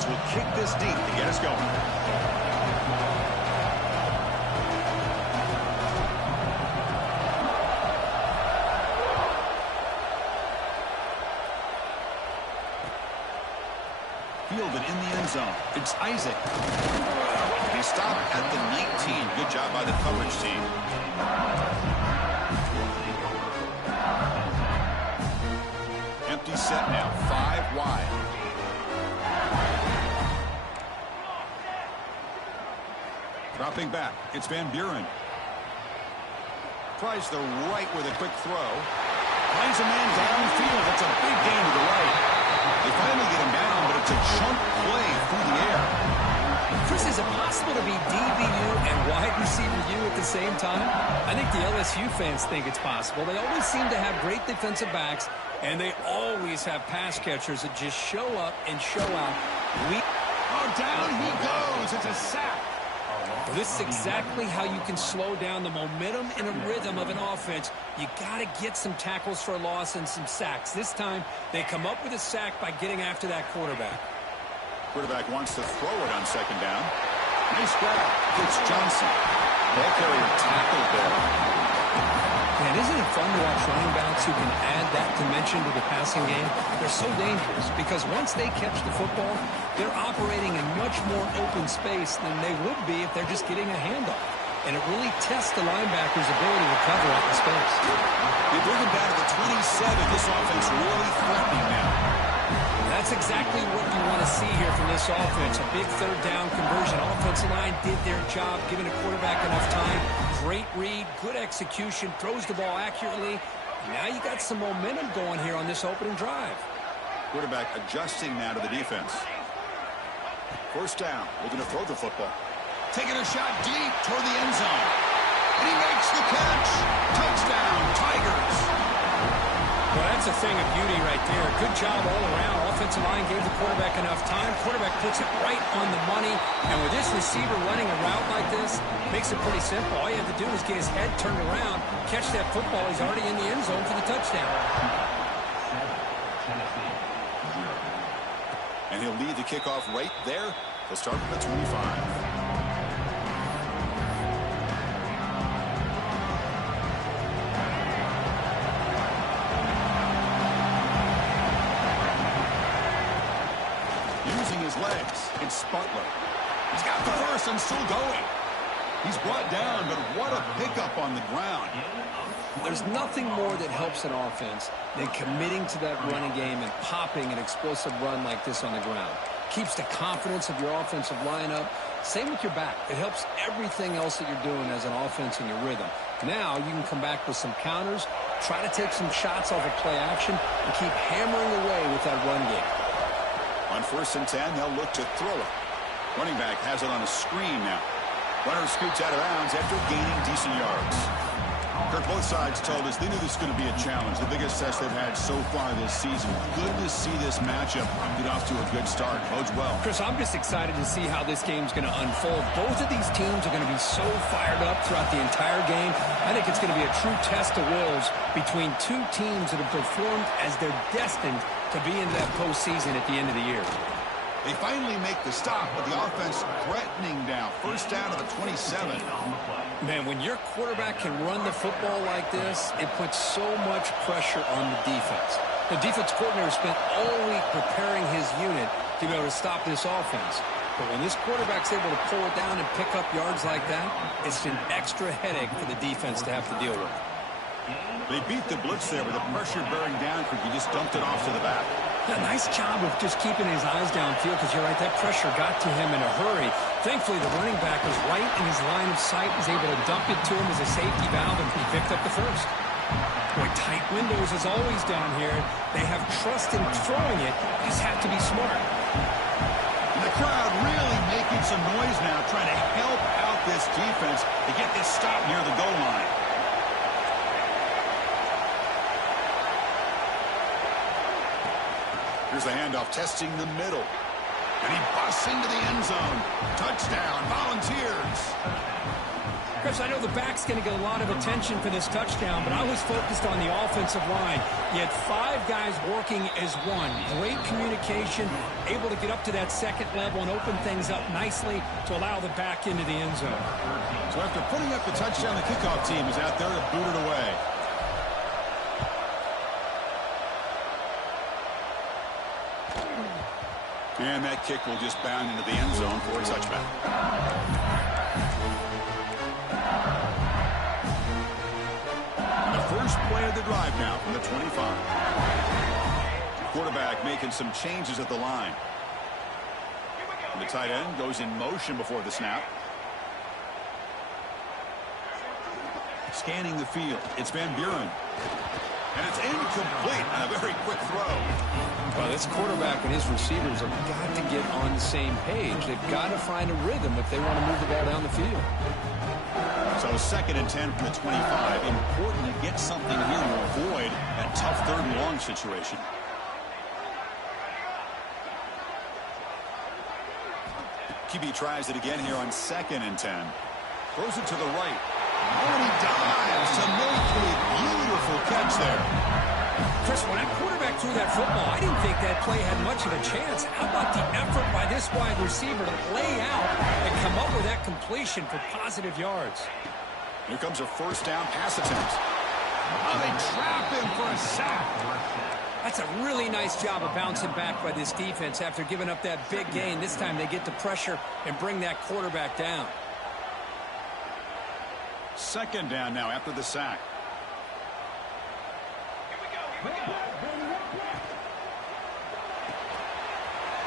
offense will kick this deep to get us going. Fielded in the end zone. It's Isaac. He stopped at the 19. Good job by the coverage team. Empty set now. 5 wide. Dropping back. It's Van Buren. Tries the right with a quick throw. Finds a man downfield. That's a big gain to the right. They finally get him down, but it's a chunk play through the air. Chris, is it possible to be DBU and wide receiver U at the same time? I think the LSU fans think it's possible. They always seem to have great defensive backs, and they always have pass catchers that just show up and show out. Down he goes. It's a sack. Well, this is exactly how you can slow down the momentum and a rhythm of an offense. You got to get some tackles for a loss and some sacks. This time, they come up with a sack by getting after that quarterback. Quarterback wants to throw it on second down. Nice grab. It's Johnson. Ball carrier tackled there. Man, isn't it fun to watch running backs who can add that dimension to the passing game? They're so dangerous because once they catch the football, they're operating in much more open space than they would be if they're just getting a handoff. And it really tests the linebacker's ability to cover out the space. They bring him down to the 27. This offense really threatening now. That's exactly what you want to see here from this offense. A big third down conversion. Offensive line did their job, giving the quarterback enough time. Great read, good execution, throws the ball accurately. Now you got some momentum going here on this opening drive. Quarterback adjusting now to the defense. First down, looking to throw the football. Taking a shot deep toward the end zone. And he makes the catch. Touchdown, Tigers. Well, that's a thing of beauty right there. Good job all around. Offensive line gave the quarterback enough time. Quarterback puts it right on the money. And with this receiver running a route like this, makes it pretty simple. All you have to do is get his head turned around, catch that football. He's already in the end zone for the touchdown. And he'll lead the kickoff right there. He'll start from the 25. Legs. It's Butler. He's got the first and still going. He's brought down, but what a pickup on the ground. There's nothing more that helps an offense than committing to that running game and popping an explosive run like this on the ground. Keeps the confidence of your offensive lineup. Same with your back. It helps everything else that you're doing as an offense in your rhythm. Now you can come back with some counters, try to take some shots off of play action, and keep hammering away with that run game. On 1st and 10, they'll look to throw it. Running back has it on a screen now. Runner scoots out of bounds after gaining decent yards. Kirk, both sides told us they knew this was going to be a challenge. The biggest test they've had so far this season. Good to see this matchup get off to a good start. Bodes well. Chris, I'm just excited to see how this game's going to unfold. Both of these teams are going to be so fired up throughout the entire game. I think it's going to be a true test of wills between two teams that have performed as they're destined to be in that postseason at the end of the year. They finally make the stop, but the offense threatening now. First down to the 27. Man, when your quarterback can run the football like this, it puts so much pressure on the defense. The defense coordinator spent all week preparing his unit to be able to stop this offense. But when this quarterback's able to pull it down and pick up yards like that, it's an extra headache for the defense to have to deal with. They beat the blitz there with the pressure bearing down. He just dumped it off to the back. A nice job of just keeping his eyes downfield because you're right, that pressure got to him in a hurry. Thankfully, the running back was right in his line of sight, was able to dump it to him as a safety valve, and he picked up the first. Boy, tight windows as always down here. They have trust in throwing it. Just have to be smart. And the crowd really making some noise now, trying to help out this defense to get this stop near the goal line. Here's the handoff, testing the middle. And he busts into the end zone. Touchdown, Volunteers. Chris, I know the back's going to get a lot of attention for this touchdown, but I was focused on the offensive line. You had 5 guys working as one. Great communication, able to get up to that second level and open things up nicely to allow the back into the end zone. So after putting up the touchdown, the kickoff team is out there to boot it away. And that kick will just bound into the end zone for a touchback. First play of the drive now from the 25. Quarterback making some changes at the line. And the tight end goes in motion before the snap. Scanning the field. It's Van Buren. And it's incomplete on a very quick throw. Well, this quarterback and his receivers have got to get on the same page. They've got to find a rhythm if they want to move the ball down the field. So 2nd and 10 from the 25. Important to get something here to avoid that tough 3rd and long situation. QB tries it again here on 2nd and 10. Throws it to the right. Oh, and he dives to make a beautiful catch there. Chris, when that quarterback threw that football, I didn't think that play had much of a chance. How about the effort by this wide receiver to lay out and come up with that completion for positive yards? Here comes a 1st down pass attempt. Oh, they trap him for a sack. That's a really nice job of bouncing back by this defense after giving up that big gain. This time they get the pressure and bring that quarterback down. 2nd down now after the sack.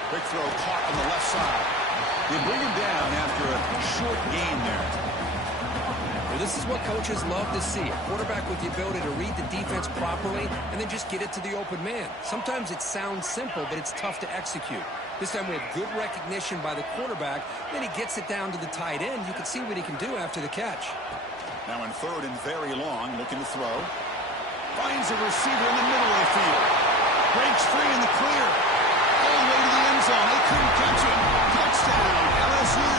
Quick throw caught on the left side. They bring him down after a short gain there. Well, this is what coaches love to see. A quarterback with the ability to read the defense properly and then just get it to the open man. Sometimes it sounds simple, but it's tough to execute. This time with good recognition by the quarterback, then he gets it down to the tight end. You can see what he can do after the catch. Now in 3rd and very long, looking to throw. Finds a receiver in the middle of the field. Breaks free in the clear. All the way to the end zone. They couldn't catch him. Touchdown, LSU.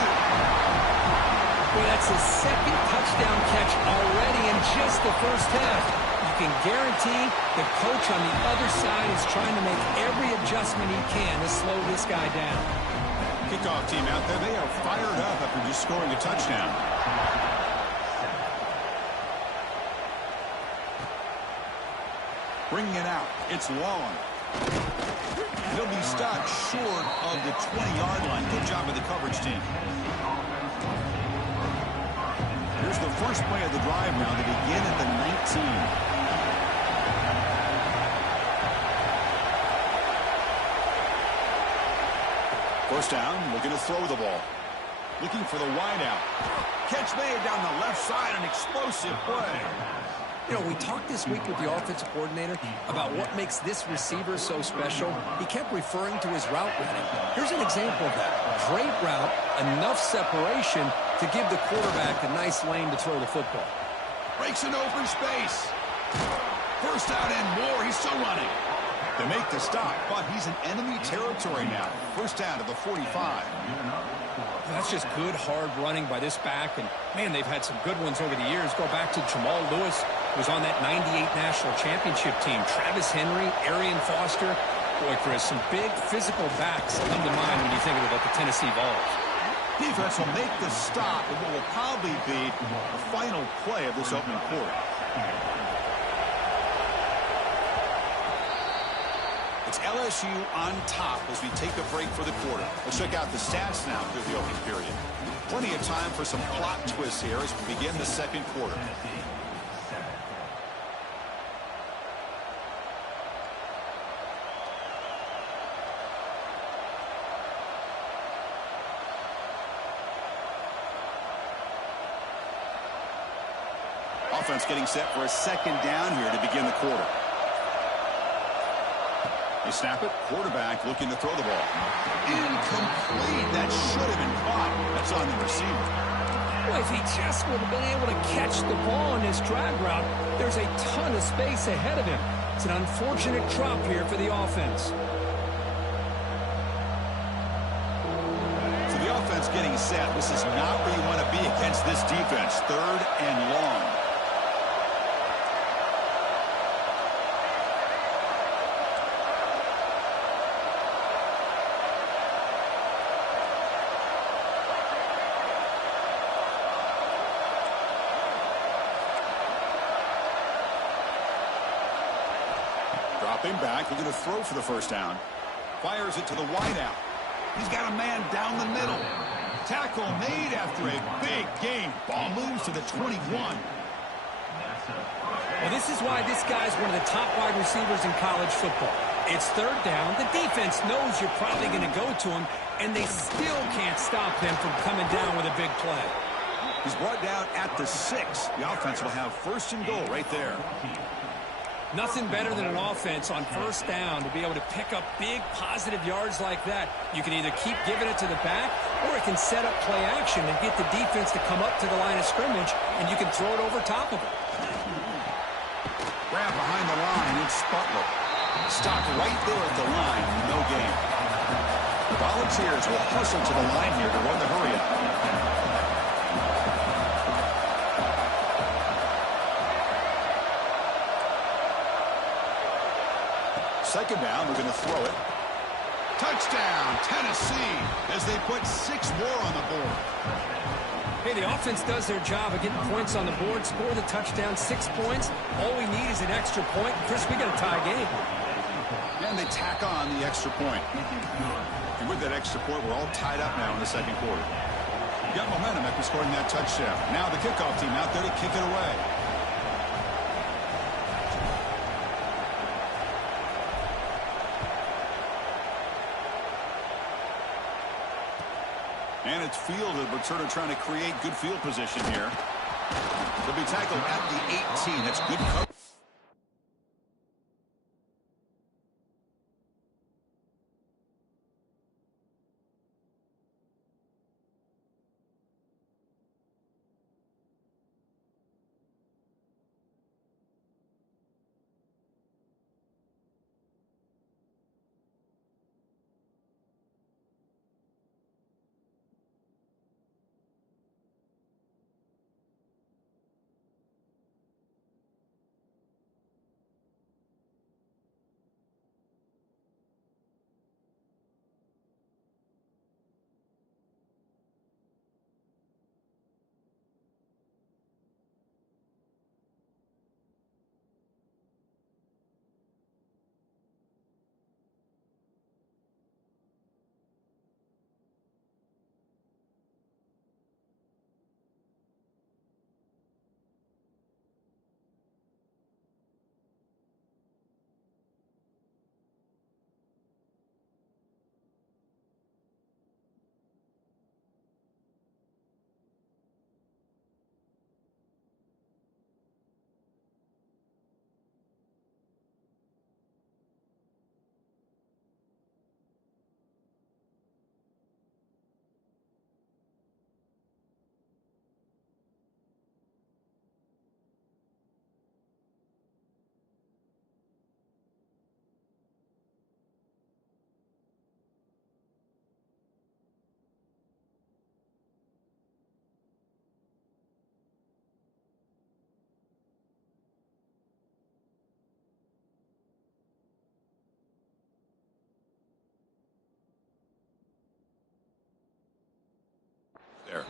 Well, that's his 2nd touchdown catch already in just the 1st half. You can guarantee the coach on the other side is trying to make every adjustment he can to slow this guy down. Kickoff team out there, they are fired up after just scoring a touchdown. Bringing it out. It's long. He'll be stopped short of the 20-yard line. Good job by the coverage team. Here's the first play of the drive now to begin at the 19. First down, looking to throw the ball. Looking for the wideout. Catch made down the left side, an explosive play. You know, we talked this week with the offensive coordinator about what makes this receiver so special. He kept referring to his route running. Here's an example of that. Great route, enough separation to give the quarterback a nice lane to throw the football. Breaks an open space. First out and more. He's still running. They make the stop, but he's in enemy territory now. First down to the 45. That's just good, hard running by this back. And, man, they've had some good ones over the years. Go back to Jamal Lewis, who was on that 98 National Championship team. Travis Henry, Arian Foster. Boy, Chris, some big physical backs come to mind when you think about the Tennessee Vols. Defense will make the stop in what will probably be the final play of this opening quarter. It's LSU on top as we take a break for the quarter. Let's check out the stats now through the opening period. Plenty of time for some plot twists here as we begin the 2nd quarter. Offense getting set for a 2nd down here to begin the quarter. They snap it. Quarterback looking to throw the ball. Incomplete. That should have been caught. That's on the receiver. Well, if he just would have been able to catch the ball in his drag route, there's a ton of space ahead of him. It's an unfortunate drop here for the offense. Offense getting set. This is not where you want to be against this defense. 3rd and long. Dropping back, we're going to throw for the first down. Fires it to the wideout. He's got a man down the middle. Tackle made after a big gain. Ball moves to the 21. Well, this is why this guy's one of the top wide receivers in college football. It's 3rd down. The defense knows you're probably going to go to him, and they still can't stop him from coming down with a big play. He's brought down at the 6. The offense will have 1st and goal right there. Nothing better than an offense on 1st down to be able to pick up big positive yards like that. You can either keep giving it to the back, or it can set up play action and get the defense to come up to the line of scrimmage, and you can throw it over top of it. Grab behind the line, it's Butler. Stopped right there at the line, no gain. The Volunteers will hustle to the line here to run the hurry up. Second down, we're going to throw it. Touchdown, Tennessee, as they put 6 more on the board. Hey, the offense does their job of getting points on the board, score the touchdown, 6 points. All we need is an extra point. Chris, we got a tie game. And they tack on the extra point. And with that extra point, we're all tied up now in the second quarter. You got momentum after scoring that touchdown. Now the kickoff team out there to kick it away. And it's fielded, but sort of trying to create good field position here. They'll be tackled at the 18. That's good coverage. There.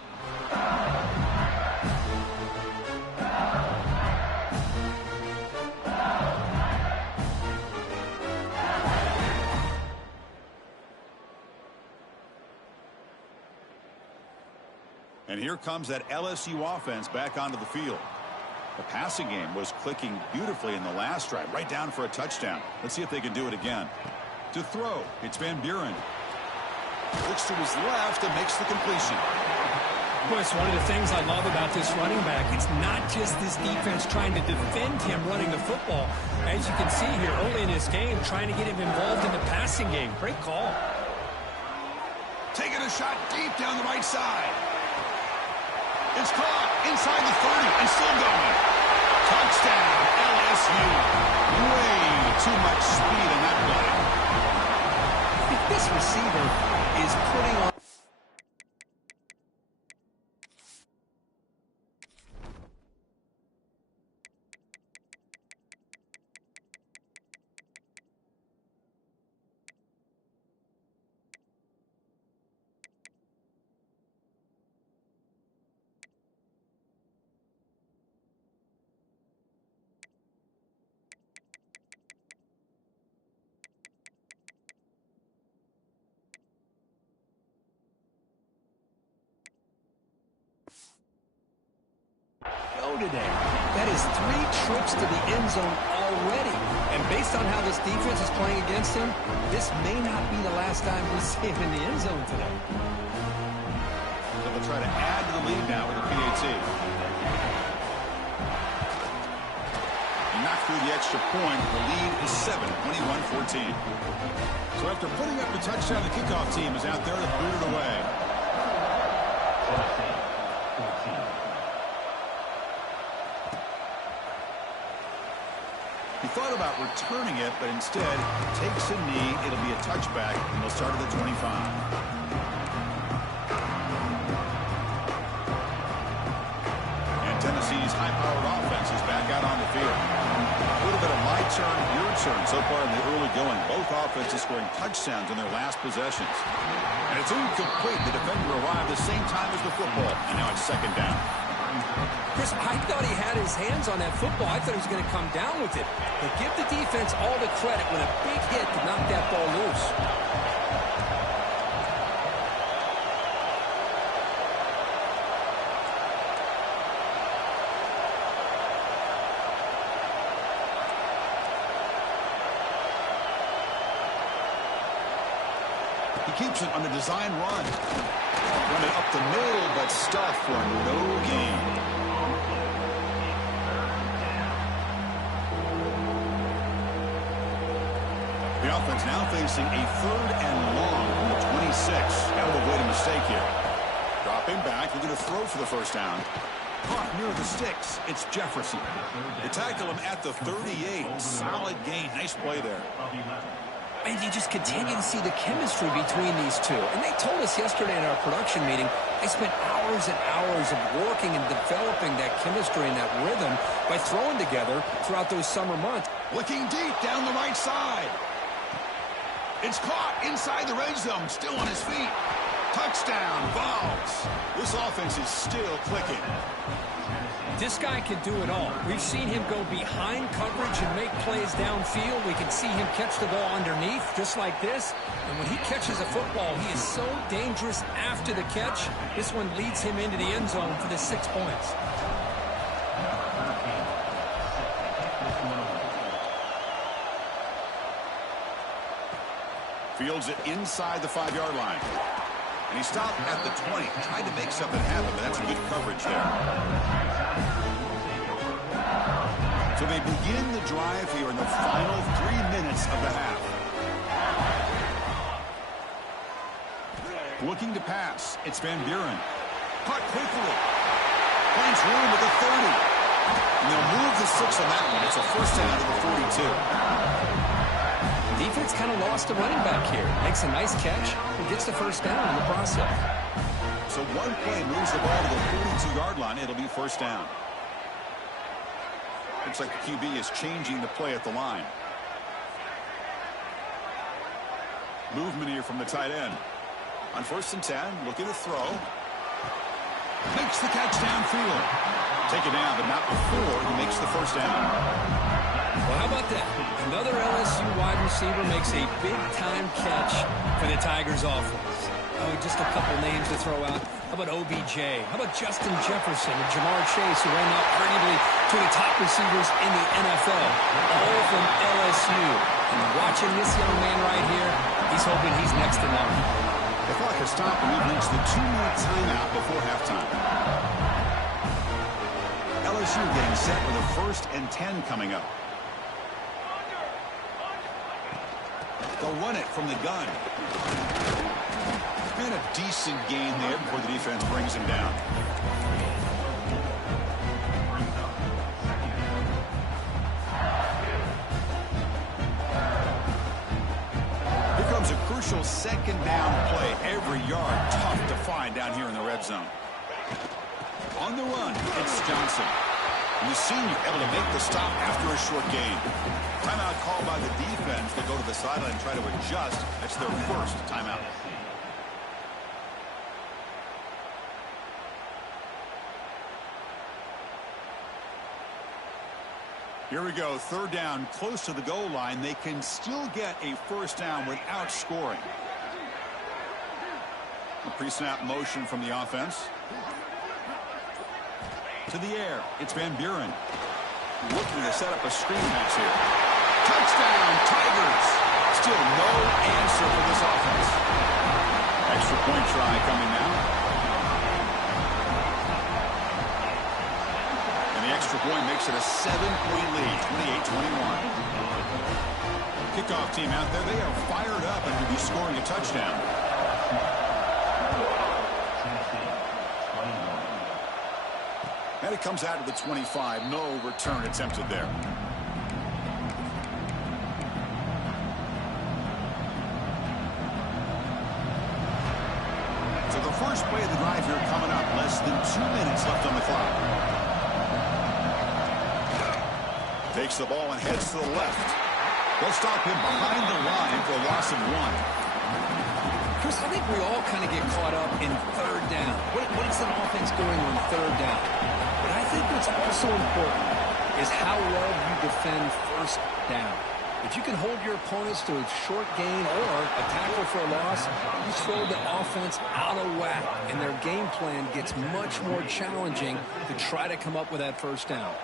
And here comes that LSU offense back onto the field. The passing game was clicking beautifully in the last drive, right down for a touchdown. Let's see if they can do it again. To throw, it's Van Buren. Looks to his left and makes the completion. Boy, it's one of the things I love about this running back. It's not just this defense trying to defend him running the football. As you can see here early in this game, trying to get him involved in the passing game. Great call. Taking a shot deep down the right side. It's caught inside the 30 and still going. Touchdown, LSU. Way too much speed in that play. If this receiver is putting on... today. That is 3 trips to the end zone already. And based on how this defense is playing against him, this may not be the last time we see him in the end zone today. So they'll try to add to the lead now with the PAT. Knocked through the extra point. The lead is 7, 21-14. So after putting up the touchdown, the kickoff team is out there to boot it away. He thought about returning it, but instead takes a knee. It'll be a touchback, and they'll start at the 25. And Tennessee's high-powered offense is back out on the field. A little bit of my turn, your turn so far in the early going. Both offenses scoring touchdowns in their last possessions. And it's incomplete. The defender arrived the same time as the football, and now it's second down. Chris, I thought he had his hands on that football. I thought he was going to come down with it. But give the defense all the credit when a big hit to knock that ball loose. He keeps it on the design run. Running up the middle, but stuffed for no gain. The offense now facing a 3rd and long from the 26. Got to avoid a mistake here. Dropping back, looking to throw for the first down. Caught near the sticks. It's Jefferson. They tackle him at the 38. Solid gain. Nice play there. And you just continue to see the chemistry between these two. And they told us yesterday in our production meeting, they spent hours and hours of working and developing that chemistry and that rhythm by throwing together throughout those summer months. Looking deep down the right side. It's caught inside the red zone, still on his feet. Touchdown, Vols. This offense is still clicking. This guy can do it all. We've seen him go behind coverage and make plays downfield. We can see him catch the ball underneath, just like this. And when he catches a football, he is so dangerous after the catch. This one leads him into the end zone for the 6 points. Fields it inside the 5-yard line. And he stopped at the 20, tried to make something happen, but that's good coverage there. So they begin the drive here in the final 3 minutes of the half. Looking to pass. It's Van Buren. Caught quickly. Finds room at the 30. And they'll move the 6 on that one. It's a first down to the 42. Defense kind of lost a running back here. Makes a nice catch and gets the first down in the process. So one play moves the ball to the 42-yard line. It'll be first down. Looks like the QB is changing the play at the line. Movement here from the tight end. On 1st and 10, looking to throw. Makes the catch downfield. Take it down, but not before he makes the first down. Well, how about that? Another LSU wide receiver makes a big-time catch for the Tigers offense. Oh, just a couple names to throw out. How about OBJ? How about Justin Jefferson and Jamar Chase, who right now arguably two of the top receivers in the NFL, all from LSU. And watching this young man right here, he's hoping he's next in line. The clock has stopped, and we've reached the 2-minute timeout before halftime. LSU getting set with a 1st and 10 coming up. They'll run it from the gun. And a decent gain there before the defense brings him down. Here comes a crucial 2nd down play. Every yard tough to find down here in the red zone. On the run, it's Johnson. And the senior able to make the stop after a short gain. Timeout called by the defense. They go to the sideline and try to adjust. That's their first timeout. Here we go. 3rd down, close to the goal line. They can still get a first down without scoring. A pre-snap motion from the offense. to the air. It's Van Buren. Looking to set up a screen pass here. Touchdown, Tigers. Still no answer for this offense. Extra point try coming now. And the extra point makes it a 7-point lead, 28-21. Kickoff team out there, they are fired up and could be scoring a touchdown. And it comes out of the 25. No return attempted there. So the first play of the drive here coming up. Less than 2 minutes left on the clock. Takes the ball and heads to the left. They'll stop him behind the line for a loss of 1. Chris, I think we all kind of get caught up in third down. What is an offense doing on third down? But I think what's also important is how well you defend first down. If you can hold your opponents to a short gain or a tackle for a loss, you throw the offense out of whack, and their game plan gets much more challenging to try to come up with that first down.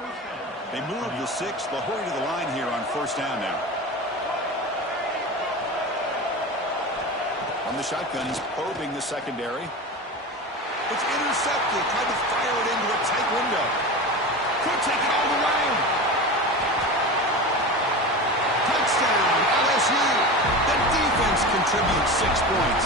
They move the 6. They'll hurry to the line here on first down now. On the shotgun, he's probing the secondary. It's intercepted. Tried to fire it into a tight window. Could take it all the way. Touchdown, LSU. The defense contributes 6 points.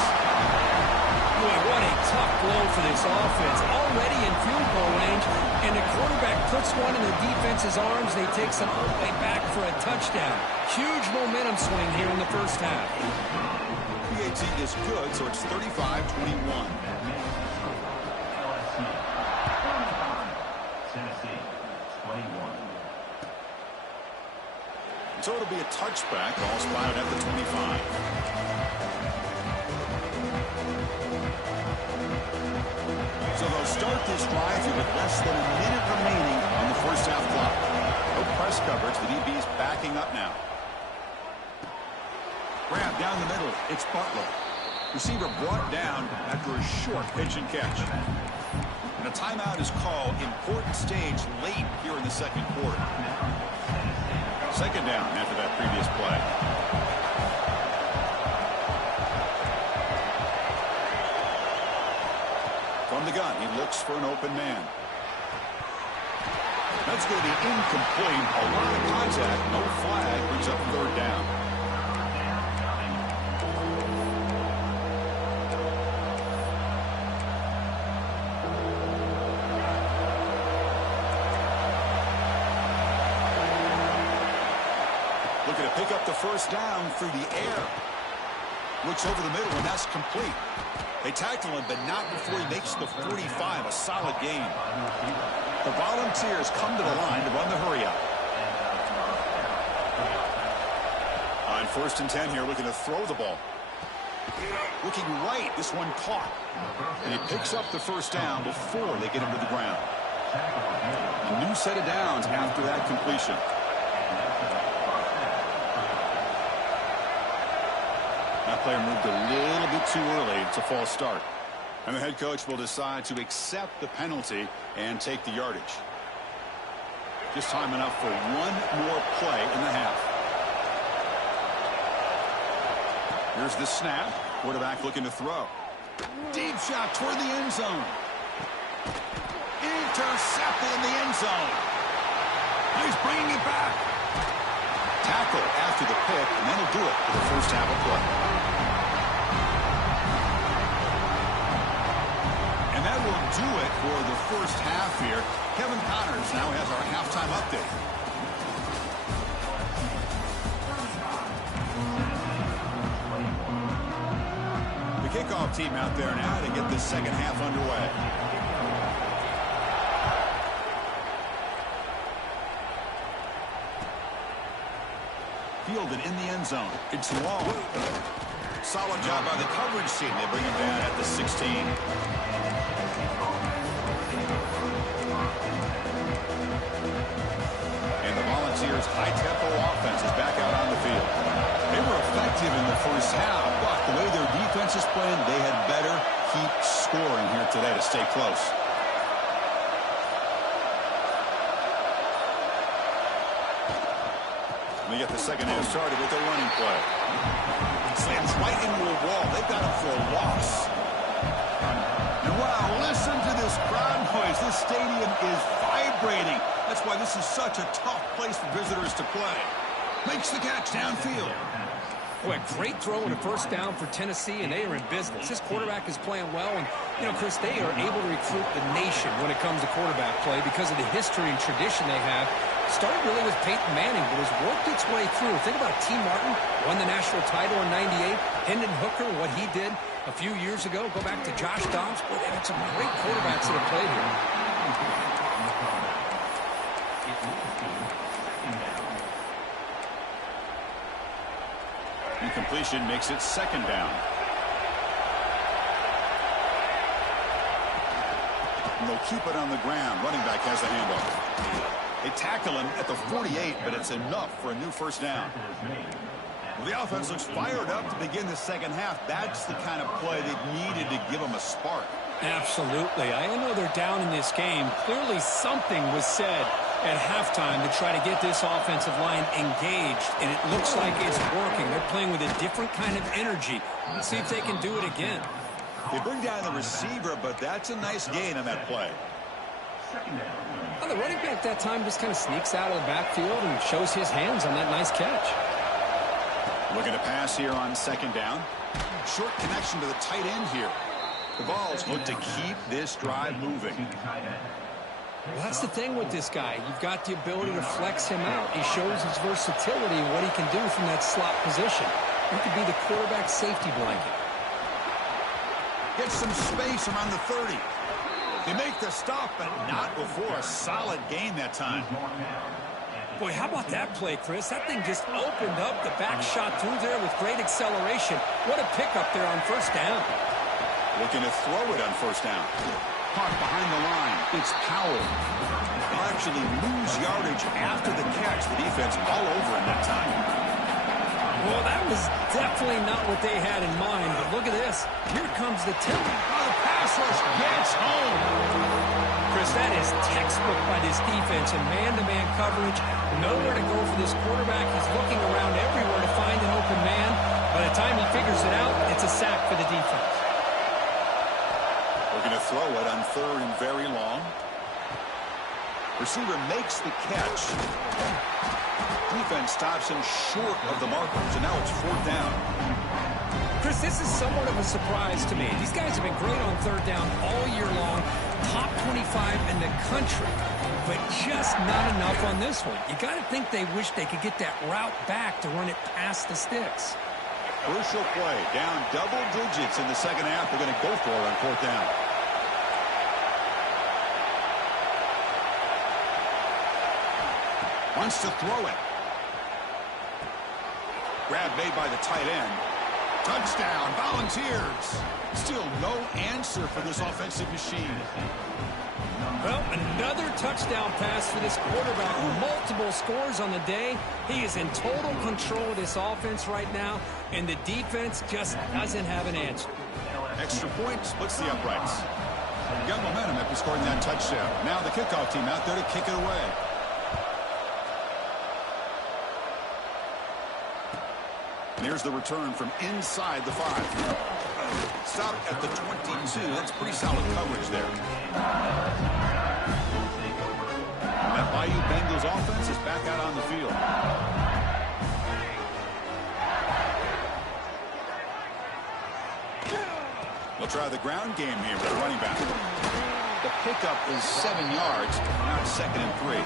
Boy, what a tough blow for this offense. Already in field goal range, and the quarterback puts one in the defense's arms. They take some way back for a touchdown. Huge momentum swing here in the first half. PAT is good, so it's 35-21. So it'll be a touchback, all spotted at the 25. So they'll start this drive here with less than a minute remaining on the first half clock. No press coverage. The DB's backing up now. Grab down the middle. It's Butler. Receiver brought down after a short pitch and catch. And a timeout is called. Important stage late here in the second quarter. Second down after that previous play. From the gun, he looks for an open man. That's going to be incomplete. A lot of contact. No flag. Brings up third down. Looking to pick up the first down through the air. Looks over the middle, and that's complete. They tackle him, but not before he makes the 45. A solid gain. The Volunteers come to the line to run the hurry-up. On 1st and 10 here, looking to throw the ball. Looking right, this one caught. And he picks up the first down before they get him to the ground. A new set of downs after that completion. That player moved a little bit too early. It's a false start. And the head coach will decide to accept the penalty and take the yardage. Just time enough for one more play in the half. Here's the snap. Quarterback looking to throw. Deep shot toward the end zone. Intercepted in the end zone. He's bringing it back. Tackle after the pick, and that'll do it for the first half of play. And that will do it for the first half here. Kevin Connors now has our halftime update. The kickoff team out there now to get this second half underway. Fielded in the end zone. It's long. Solid job by the coverage team. They bring him down at the 16. And the Volunteers' high-tempo offense is back out on the field. They were effective in the first half, but the way their defense is playing, they had better keep scoring here today to stay close. We get the second half started with a running play. Slams right into a wall. They've got him for a loss. And wow, listen to this crowd noise. This stadium is vibrating. That's why this is such a tough place for visitors to play. Makes the catch downfield. Boy, a great throw and a first down for Tennessee, and they are in business. This quarterback is playing well, and, you know, Chris, they are able to recruit the nation when it comes to quarterback play because of the history and tradition they have. Started really with Peyton Manning, but has worked its way through. Think about T. Martin, won the national title in '98. Hendon Hooker, what he did a few years ago. Go back to Josh Dobbs. Boy, they had some great quarterbacks that have played here. Incompletion makes it second down. And they'll keep it on the ground. Running back has the handoff. They tackle him at the 48, but it's enough for a new first down. Well, the offense looks fired up to begin the second half. That's the kind of play they needed to give them a spark. Absolutely. I know they're down in this game. Clearly something was said at halftime to try to get this offensive line engaged, and it looks like it's working. They're playing with a different kind of energy. Let's see if they can do it again. They bring down the receiver, but that's a nice gain on that play. Well, the running back that time just kind of sneaks out of the backfield and shows his hands on that nice catch. Looking to pass here on second down. Short connection to the tight end here. The Vols look to keep this drive moving. Well, that's the thing with this guy. You've got the ability to flex him out. He shows his versatility and what he can do from that slot position. He could be the quarterback safety blanket. Gets some space around the 30. They make the stop, but not before a solid gain that time. Boy, how about that play, Chris? That thing just opened up the back shot through there with great acceleration. What a pickup there on first down. Looking to throw it on first down. Caught behind the line. It's Powell. They'll actually lose yardage after the catch. The defense all over in that time. Well, that was definitely not what they had in mind, but look at this. Here comes the tip. Oh, the pass rush gets home. Chris, that is textbook by this defense in man-to-man coverage. Nowhere to go for this quarterback. He's looking around everywhere to find an open man. By the time he figures it out, it's a sack for the defense. We're going to throw it on third and very long. Receiver makes the catch. Defense stops him short of the markers, and now it's fourth down. Chris, this is somewhat of a surprise to me. These guys have been great on third down all year long, top 25 in the country, but just not enough on this one. You got to think they wish they could get that route back to run it past the sticks. Crucial play, down double digits in the second half. They're going to go for it on fourth down. Wants to throw it. Grab made by the tight end. Touchdown, Volunteers. Still no answer for this offensive machine. Well, another touchdown pass for this quarterback. Multiple scores on the day. He is in total control of this offense right now, and the defense just doesn't have an answer. Extra point splits the uprights. Got momentum after scoring that touchdown. Now the kickoff team out there to kick it away. And here's the return from inside the 5. Stop at the 22. That's pretty solid coverage there. And that Bayou Bengals offense is back out on the field. They'll try the ground game here with the running back. The pickup is 7 yards. Now it's 2nd and 3.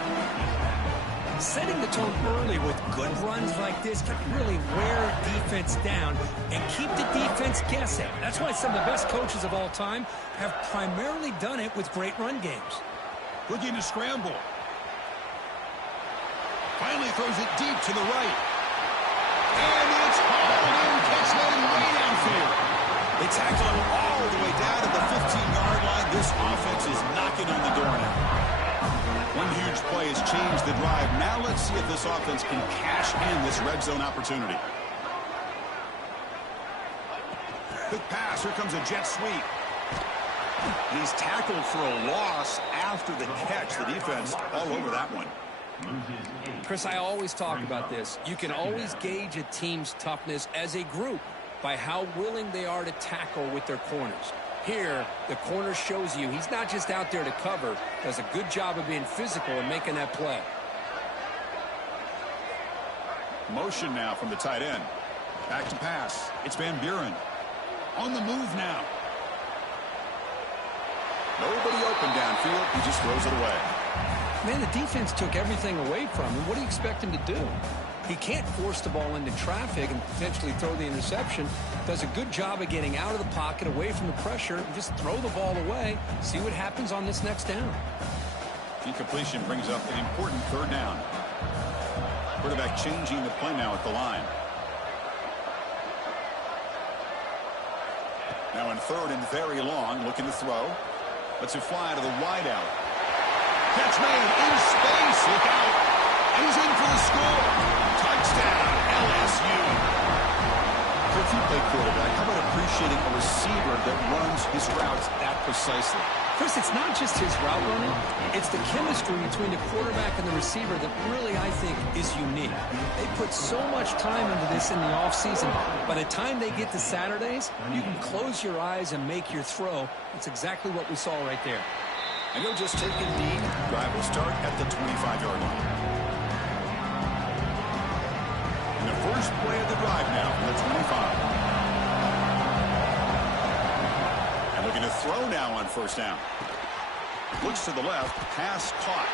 Setting the tone early with good runs like this can really wear defense down and keep the defense guessing. That's why some of the best coaches of all time have primarily done it with great run games. Looking to scramble. Finally throws it deep to the right. And it's hauled in. Catch made way downfield. They tackle him all the way down to the 15-yard line. This offense is knocking on the door now. One huge play has changed the drive. Now let's see if this offense can cash in this red zone opportunity. Quick pass. Here comes a jet sweep. And he's tackled for a loss after the catch. The defense all over that one. Chris, I always talk about this. You can always gauge a team's toughness as a group by how willing they are to tackle with their corners. Here, the corner shows you he's not just out there to cover, does a good job of being physical and making that play. Motion now from the tight end. Back to pass. It's Van Buren. On the move now. Nobody open downfield. He just throws it away. Man, the defense took everything away from him. What do you expect him to do? He can't force the ball into traffic and potentially throw the interception. Does a good job of getting out of the pocket, away from the pressure, and just throw the ball away. See what happens on this next down. Incompletion brings up an important third down. Quarterback changing the play now at the line. Now in third and very long, looking to throw. Lets it fly to the wideout. Catch made in space. Look out. And he's in for the score. Touchdown, LSU. So if you play quarterback, how about appreciating a receiver that runs his routes that precisely? Chris, it's not just his route running. It's the chemistry between the quarterback and the receiver that really, I think, is unique. They put so much time into this in the offseason. By the time they get to Saturdays, you can close your eyes and make your throw. That's exactly what we saw right there. And he'll just take a knee. Drive will start at the 25-yard line. And the first play of the drive now from the 25. And looking to throw now on first down. Looks to the left. Pass caught.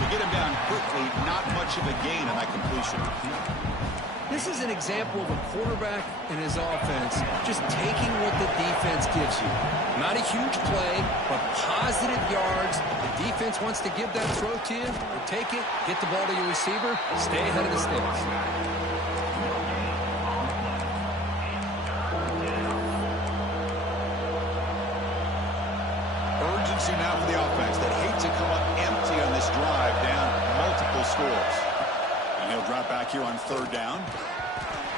To get him down quickly, not much of a gain on that completion. This is an example of a quarterback and his offense just taking what the defense gives you. Not a huge play, but positive yards. The defense wants to give that throw to you. You take it, get the ball to your receiver, stay ahead of the sticks. Urgency now for the offense that hate to come up empty on this drive, down multiple scores. And he'll drop back here on third down.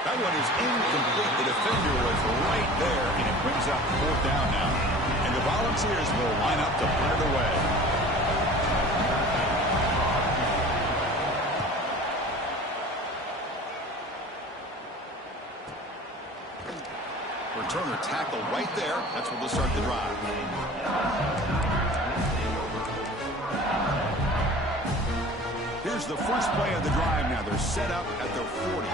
That one is incomplete. The defender was right there, and it brings up fourth down now. And the Volunteers will line up to punt it away. Returner tackle right there. That's where they'll start the drive. Here's the first play of the drive now. They're set up at their 40.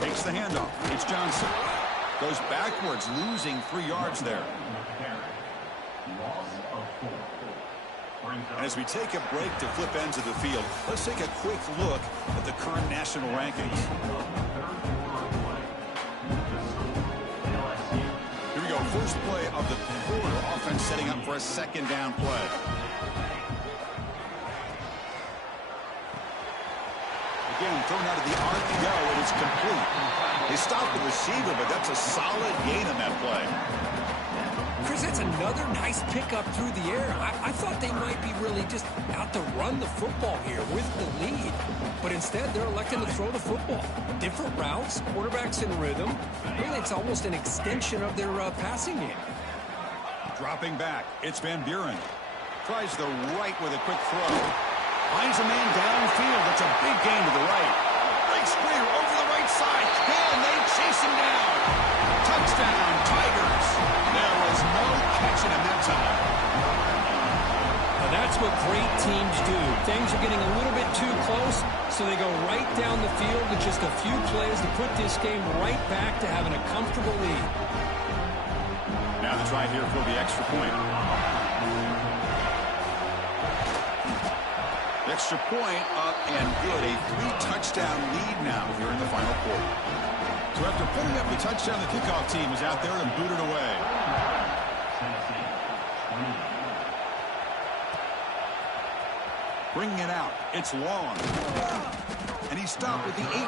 Takes the handoff. It's Johnson. Goes backwards, losing 3 yards there. And as we take a break to flip ends of the field, let's take a quick look at the current national rankings. Here we go. First play of the quarter. Offense setting up for a second down play. Again, thrown out of the RPO, and it's complete. They stopped the receiver, but that's a solid gain on that play. Chris, that's another nice pickup through the air. I thought they might be really just out to run the football here with the lead. But instead, they're electing to throw the football. Different routes, quarterbacks in rhythm. Really, it's almost an extension of their passing game. Dropping back, it's Van Buren. Tries the right with a quick throw. Finds a man downfield. That's a big gain to the right. Breaks free over the right side. And they chase him down. Touchdown, Tigers. There was no catching him that time. Now that's what great teams do. Things are getting a little bit too close, so they go right down the field with just a few plays to put this game right back to having a comfortable lead. Now the try here for the extra point. Extra point up and good. A 3-touchdown lead now here in the final quarter. So after putting up the touchdown, the kickoff team is out there and booted away. Bringing it out. It's long. And he stopped with the 18.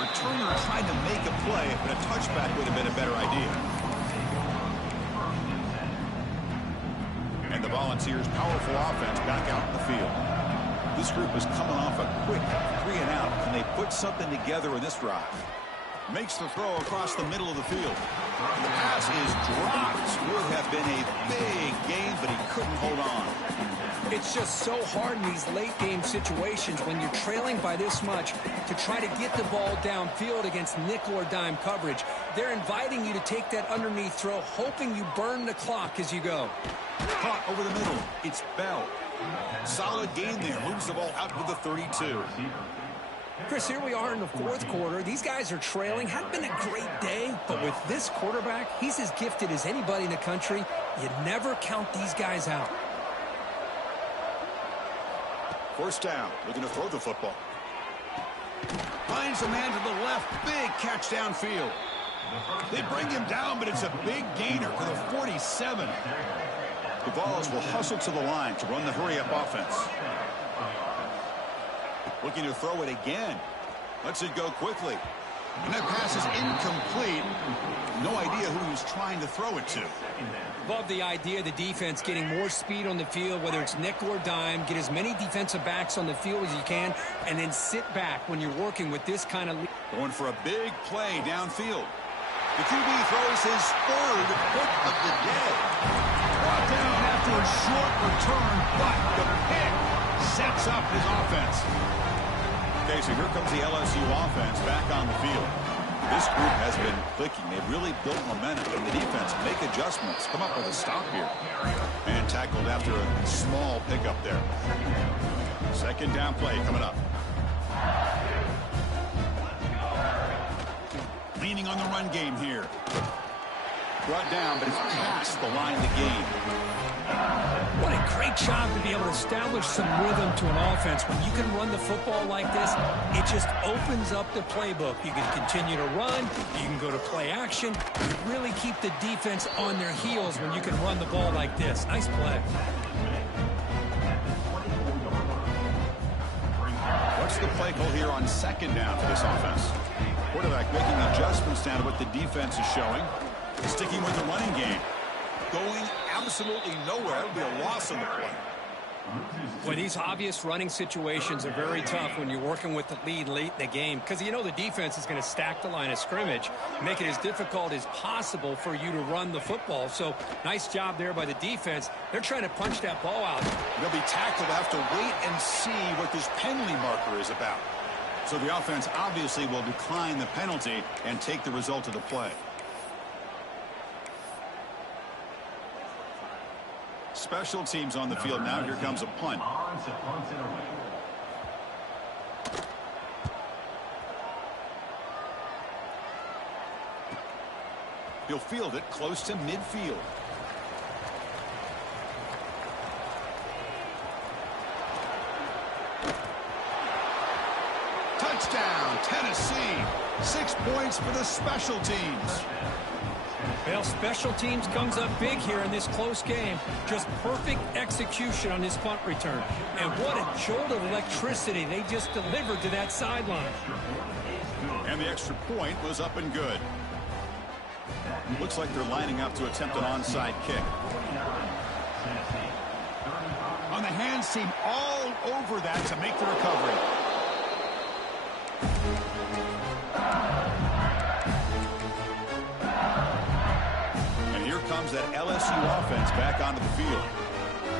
Returner tried to make a play, but a touchback would have been a better idea. And the Volunteers' powerful offense back out in the field. This group is coming off a quick 3-and-out. Can they put something together in this drive? Makes the throw across the middle of the field. The pass is dropped. Would have been a big gain, but he couldn't hold on. It's just so hard in these late-game situations when you're trailing by this much to try to get the ball downfield against nickel or dime coverage. They're inviting you to take that underneath throw, hoping you burn the clock as you go. Caught over the middle. It's Bell. Solid gain there. Moves the ball out to the 32. Chris, here we are in the fourth quarter. These guys are trailing. Hadn't been a great day, but with this quarterback, he's as gifted as anybody in the country. You never count these guys out. First down, looking to throw the football. Finds a man to the left. Big catch downfield. They bring him down, but it's a big gainer to the 47. The Vols will hustle to the line to run the hurry-up offense. Looking to throw it again. Lets it go quickly. And that pass is incomplete. No idea who he was trying to throw it to. Love the idea of the defense getting more speed on the field, whether it's nickel or dime. Get as many defensive backs on the field as you can, and then sit back when you're working with this kind of lead. Going for a big play downfield. The QB throws his third pick of the day. Brought down after a short return, but the pick sets up his offense. Okay, so here comes the LSU offense back on the field. This group has been clicking. They've really built momentum. And the defense make adjustments. Come up with a stop here. Man tackled after a small pickup there. Second down play coming up. Leaning on the run game here. Brought down, but it's past the line of the game. What a great job to be able to establish some rhythm to an offense. When you can run the football like this, it just opens up the playbook. You can continue to run. You can go to play action. You really keep the defense on their heels when you can run the ball like this. Nice play. What's the play call here on second down for this offense? Quarterback making adjustments down to what the defense is showing. Sticking with the running game. Going absolutely nowhere. It would be a loss on the play. Boy, these obvious running situations are very tough when you're working with the lead late in the game, because you know the defense is going to stack the line of scrimmage, make it as difficult as possible for you to run the football. So nice job there by the defense. They're trying to punch that ball out. They'll be tackled. They'll have to wait and see what this penalty marker is about. So the offense obviously will decline the penalty and take the result of the play. Special teams on the field now. Here comes a punt. He'll field it close to midfield. Touchdown, Tennessee. 6 points for the special teams. Well, special teams comes up big here in this close game. Just perfect execution on this punt return. And what a jolt of electricity they just delivered to that sideline. And the extra point was up and good. Looks like they're lining up to attempt an onside kick. On the hands team all over that to make the recovery. Comes that LSU offense back onto the field.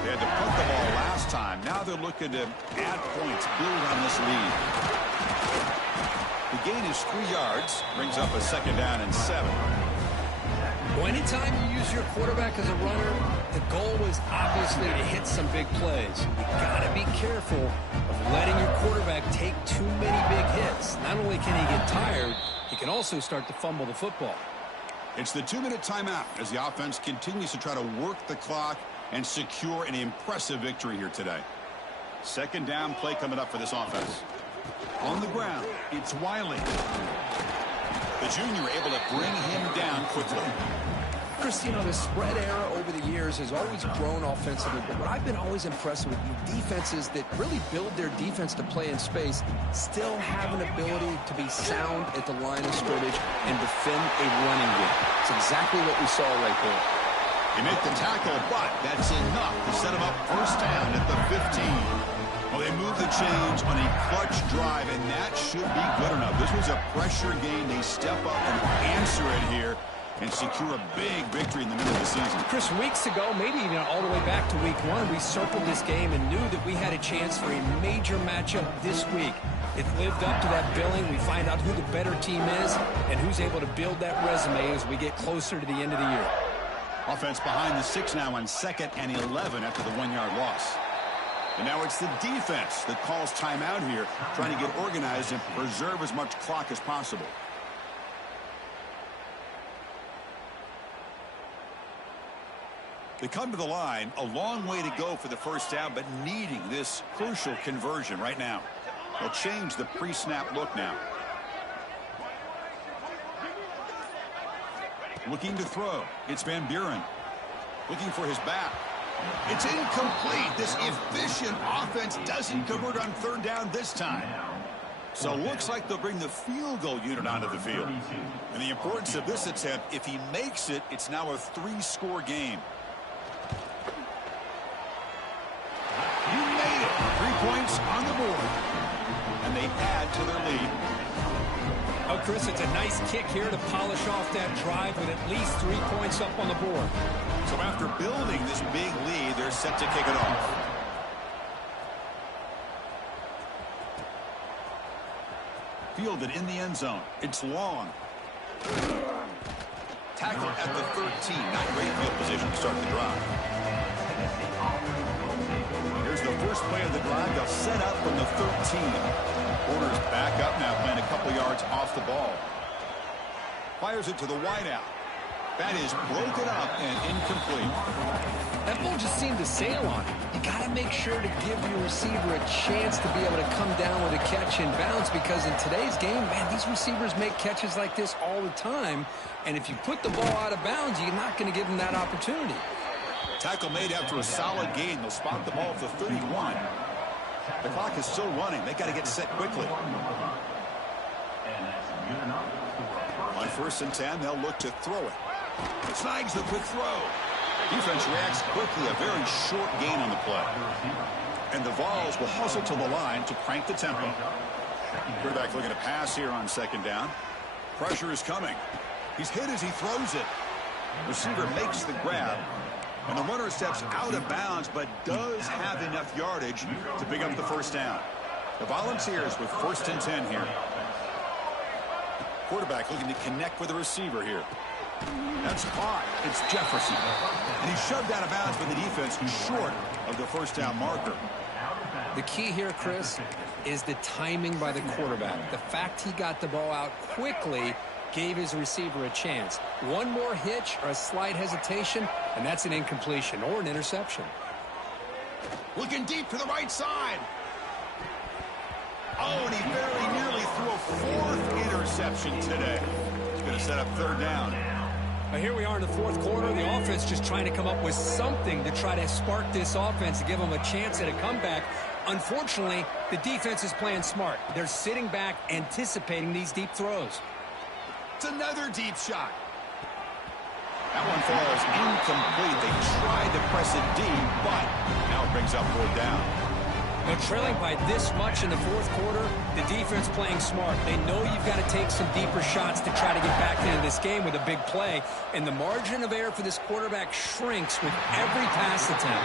They had to punt the ball last time. Now they're looking to add points, build on this lead. The gain is 3 yards, brings up a second down and 7. Well, anytime you use your quarterback as a runner, the goal is obviously to hit some big plays. You got to be careful of letting your quarterback take too many big hits. Not only can he get tired, he can also start to fumble the football. It's the 2-minute timeout as the offense continues to try to work the clock and secure an impressive victory here today. Second down play coming up for this offense. On the ground, it's Wiley. The junior able to bring him down quickly. Chris, you know, the spread era over the years has always grown offensively, but what I've been always impressed with defenses that really build their defense to play in space still have an ability to be sound at the line of scrimmage and defend a running game. It's exactly what we saw right there. They make the tackle, but that's enough to set him up first down at the 15. Well, they moved the chains on a clutch drive, and that should be good enough. This was a pressure game. They step up and answer it here and secure a big victory in the middle of the season. Chris, weeks ago, maybe even all the way back to week 1, we circled this game and knew that we had a chance for a major matchup this week. It lived up to that billing. We find out who the better team is and who's able to build that resume as we get closer to the end of the year. Offense behind the 6 now on 2nd and 11 after the 1-yard loss. And now it's the defense that calls timeout here, trying to get organized and preserve as much clock as possible. They come to the line, a long way to go for the first down, but needing this crucial conversion right now. They'll change the pre-snap look now. Looking to throw. It's Van Buren. Looking for his back. It's incomplete. This efficient offense doesn't convert on 3rd down this time. So looks like they'll bring the field goal unit onto the field. And the importance of this attempt, if he makes it, it's now a 3-score game. He made it. 3 points on the board. And they add to their lead. Oh, Chris, it's a nice kick here to polish off that drive with at least 3 points up on the board. So after building this big lead, they're set to kick it off. Fielded in the end zone. It's long. Tackled at the 13. Not great field position to start the drive. Here's the first play of the drive. They'll set up from the 13. Corner's back up now, playing a couple yards off the ball. Fires it to the wideout. That is broken up and incomplete. That ball just seemed to sail on it. You got to make sure to give your receiver a chance to be able to come down with a catch and bounce, because in today's game, man, these receivers make catches like this all the time. And if you put the ball out of bounds, you're not going to give them that opportunity. Tackle made after a solid gain. They'll spot the ball at the 31. The clock is still running. They got to get set quickly. On 1st and 10, they'll look to throw it. Snags the quick throw. Defense reacts quickly. A very short gain on the play. And the Vols will hustle to the line to crank the tempo. Quarterback looking to pass here on 2nd down. Pressure is coming. He's hit as he throws it. Receiver makes the grab. And the runner steps out of bounds, but does have enough yardage to pick up the first down. The Volunteers with 1st and 10 here. Quarterback looking to connect with the receiver here. That's caught. It's Jefferson. And he's shoved out of bounds by the defense, short of the first down marker. The key here, Chris, is the timing by the quarterback. The fact he got the ball out quickly gave his receiver a chance. One more hitch or a slight hesitation, and that's an incompletion or an interception. Looking deep to the right side. Oh, and he very nearly threw a 4th interception today. He's going to set up 3rd down. Now here we are in the 4th quarter. The offense just trying to come up with something to try to spark this offense to give them a chance at a comeback. Unfortunately, the defense is playing smart. They're sitting back, anticipating these deep throws. It's another deep shot. That one falls incomplete. They tried to press it deep, but now it brings up 4th down. They're trailing by this much in the 4th quarter. The defense playing smart. They know you've got to take some deeper shots to try to get back into this game with a big play. And the margin of error for this quarterback shrinks with every pass attempt.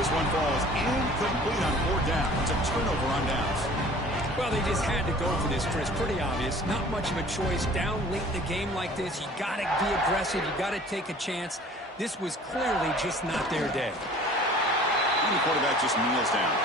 This one falls incomplete on 4th down. It's a turnover on downs. Well, they just had to go for this, Chris. Pretty obvious. Not much of a choice. Down late in the game like this, you got to be aggressive. You got to take a chance. This was clearly just not their day. And the quarterback just kneels down.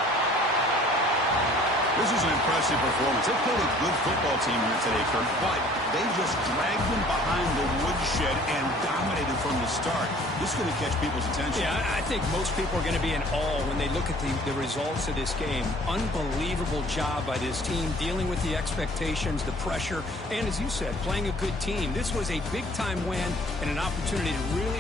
This is an impressive performance. They played a good football team here today, Kirk, but they just dragged them behind the woodshed and dominated from the start. This is going to catch people's attention. Yeah, I think most people are going to be in awe when they look at the results of this game. Unbelievable job by this team, dealing with the expectations, the pressure, and as you said, playing a good team. This was a big-time win and an opportunity to really